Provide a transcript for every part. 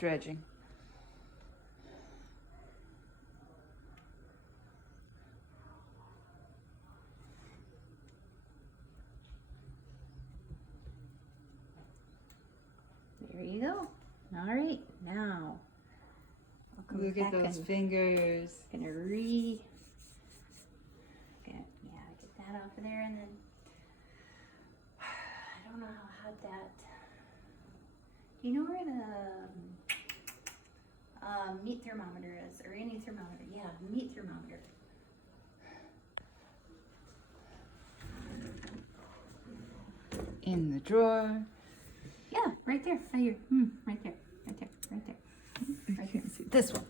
dredging. There you go. All right, now I'll come Look at back those and fingers. gonna get that off of there, and then I don't know how hot that. You know where the meat thermometer is, or any thermometer? Yeah, meat thermometer. In the drawer. Yeah, right there. Right here. Right there. Right there. Right there. I can't see this one.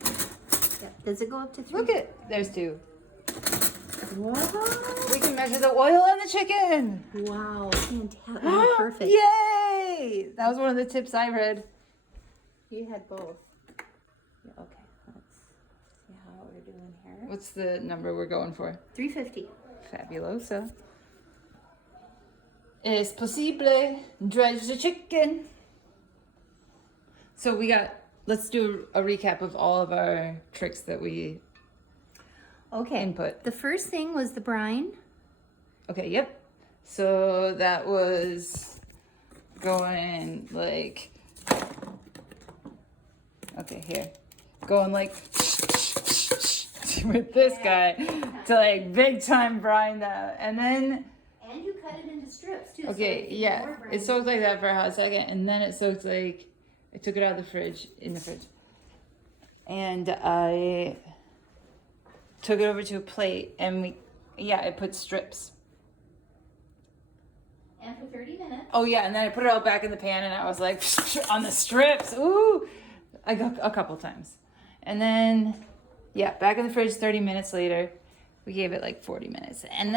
Yeah. Does it go up to 3? Look at, there's 2. Wow. We can measure the oil in the chicken. Wow. Fantastic. Perfect. Yay! That was one of the tips I read. You had both. Yeah, okay. Let's see how we're doing here. What's the number we're going for? 350. Fabuloso. Es posible. Dredge the chicken. So let's do a recap of all of our tricks that we input. The first thing was the brine. Okay, yep. So that was going like, okay, here. Going like with this guy to like big time brine that. And then And you cut it into strips too. okay, so yeah. It soaked like that for a hot second, and then it soaked like, I took it out of the fridge, and I took it over to a plate, and I put strips. And for 30 minutes. Oh yeah, and then I put it all back in the pan, and I was like, on the strips, ooh! I got a couple times. And then, yeah, back in the fridge 30 minutes later. We gave it like 40 minutes. And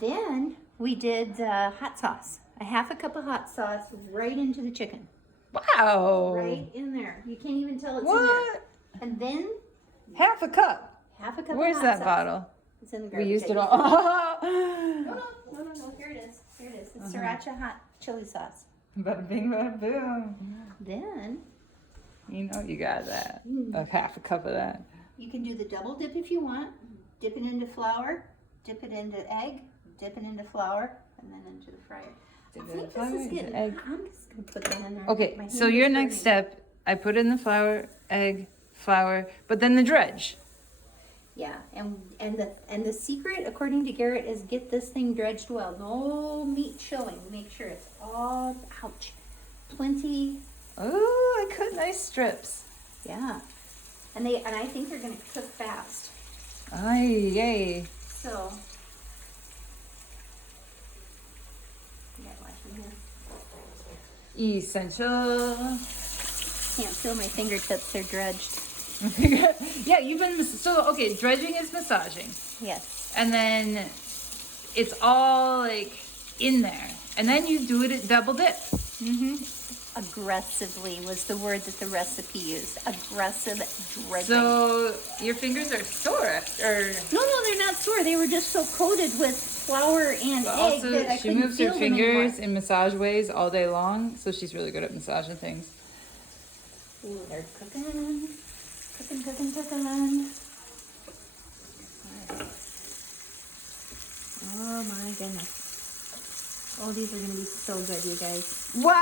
Then we did hot sauce. A half a cup of hot sauce right into the chicken. wow! Right in there. You can't even tell it's in What? there. And then Half a cup. half a cup Where's of hot that sauce. bottle? It's in the We garbage. used it I all. No. Here it is. Here it is. It's sriracha hot chili sauce. Bada bing, bada boom. Then You know you got that. Of half a cup of that. you can do the double dip if you want. Dip it into flour, dip it into egg, dip it into flour, and then into the fryer. Dip I it think in flour, this is into getting. egg. I'm just gonna put that in there. Okay, My so hand your is next burning. step, I put in the flour, egg, flour, but then the dredge. Yeah, and the secret, according to Garrett, is get this thing dredged well. No meat showing. Make sure it's all plenty. Oh, I cut nice strips. Yeah, and I think they're gonna cook fast. Ay, yay. So, you gotta watch me here. Essential. Can't feel my fingertips. They're dredged. Yeah, you've been, so, okay, dredging is massaging. Yes. And then it's all like in there. And then you do it at double dip. Aggressively was the word that the recipe used. Aggressive dredging. So your fingers are sore, or No, they're not sore. They were just so coated with flour and but egg also that I she couldn't moves feel her them fingers anymore. in massage ways all day long, so she's really good at massaging things. Ooh, they're cooking. Cooking. Oh my goodness. Oh, these are gonna be so good, you guys. Wow!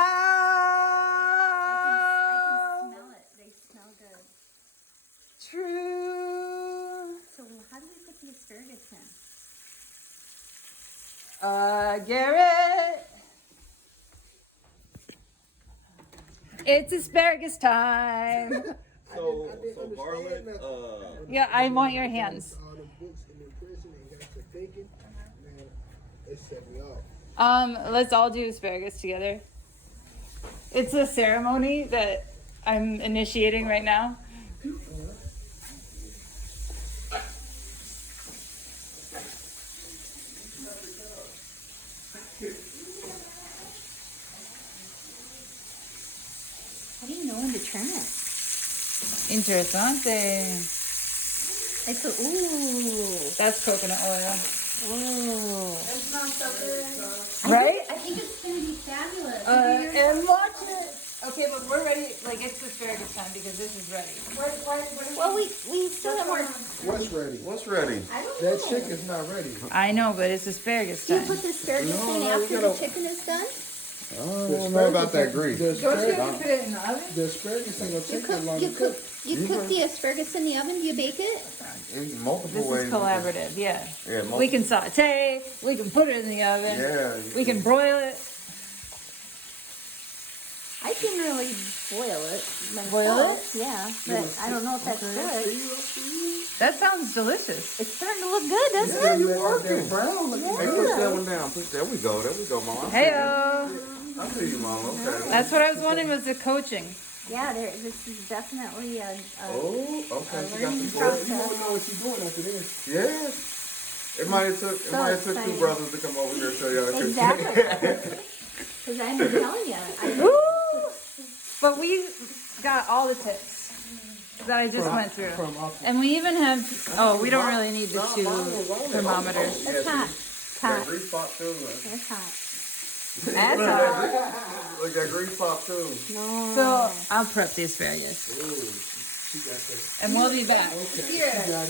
I can smell it. They smell good. True. So how do we put the asparagus in? Garrett. It's asparagus time. So garlic, Yeah, I want your hands. All the books and nutrition and got to thinking, man, it set me off. Let's all do asparagus together. It's a ceremony that I'm initiating right now. How do you know when to turn it? Interessante. It's a, ooh. That's coconut oil. Oh. Right? I think it's going to be fabulous. And watch it. Okay, but we're ready. Like it's asparagus time because this is ready. Well, we still have more. What's ready? What's ready? I don't know. That chicken's not ready. I know, but it's asparagus Do you time. put the asparagus No, in no, we after gotta- the chicken is done? I don't know about that grease. The Don't you asparagus, have to put it in the oven? the asparagus ain't gonna You take that long cook, to cook. you cook the asparagus in the oven. Do you bake it? It's multiple This ways. is collaborative. Yeah. Yeah, We can saute. We can put it in the oven. Yeah. We can broil it. I can really boil it myself. Boil it? Yeah, but I don't know if that's good. That sounds delicious. It's starting to look good, doesn't Yeah, it? you That working. brown looking Hey, push that one down. There we go. There we go, Mama. Heyo. I see you, Mama. Okay. That's what I was wondering was the coaching. Yeah, this is definitely a Oh, okay. She got learning the You process. won't know what you're doing after this. Yes. It might have took So two exciting. brothers to come over here and tell y'all the truth. Exactly. Because I've been telling you. Woo! But we got all the tips that I just went through. From off. And we even have, we don't really need the two thermometers. It's hot. That grease pop too. It's hot. That's all. Look, that grease pop too. No. So I'll prep the asparagus. She got that. And we'll be back. Okay. Here. She got